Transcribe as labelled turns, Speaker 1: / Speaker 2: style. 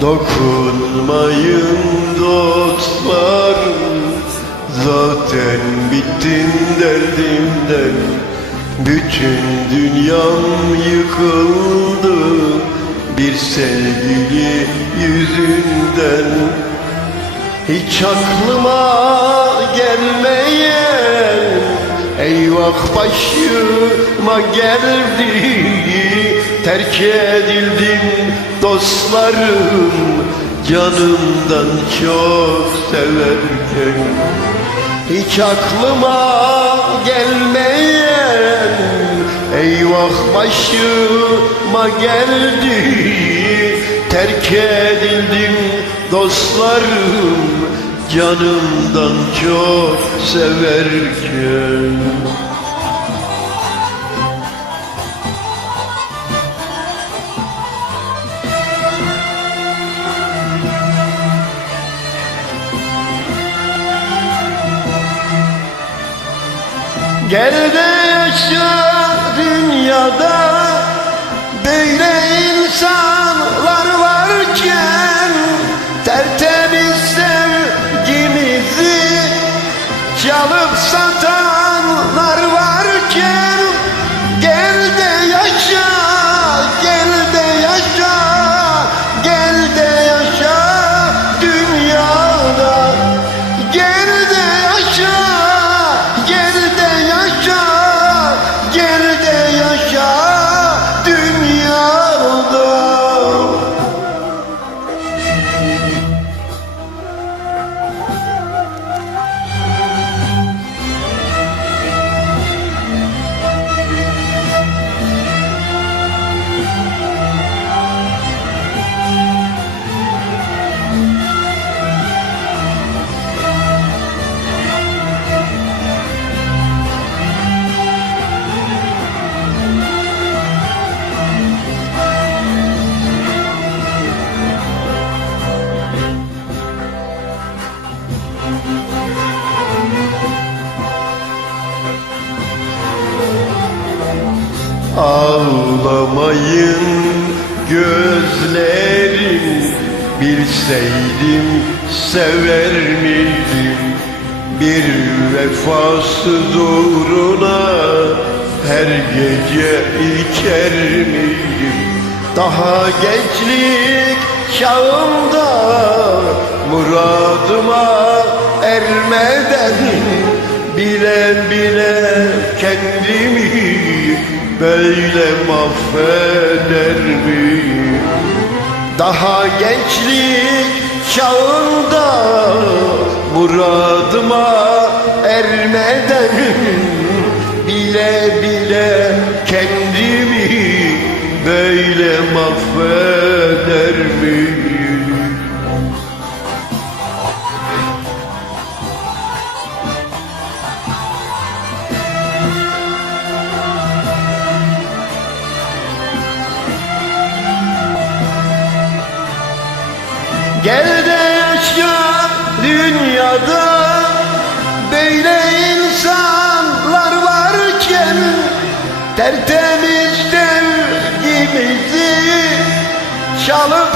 Speaker 1: Dokunmayın dostlar Zaten bittim derdimden. Bütün dünyam yıkıldı Bir sevgili yüzünden. Hiç aklıma gelmeyen Eyvah başıma geldi Terk edildim dostlarım Canımdan çok severken Hiç aklıma gelmeyen Eyvah başıma geldi. Terk edildim dostlarım Canımdan çok severken Gel de yaşa dünyada Böyle insanlar varken Tertemiz sevgimizi Çalıp satanlar Ağlamayın gözlerim. Bilseydim sever miydim? Bir vefasız uğruna Her gece içer miydim? Daha gençlik çağımda Muradıma ermeden Bile bile kendimi böyle mahveder miyim? Daha gençlik çağında muradıma ermeden bile bile kendimi böyle mahveder Gel de yaşa dünyada Böyle insanlar varken Tertemiz sevgimizi Çalıp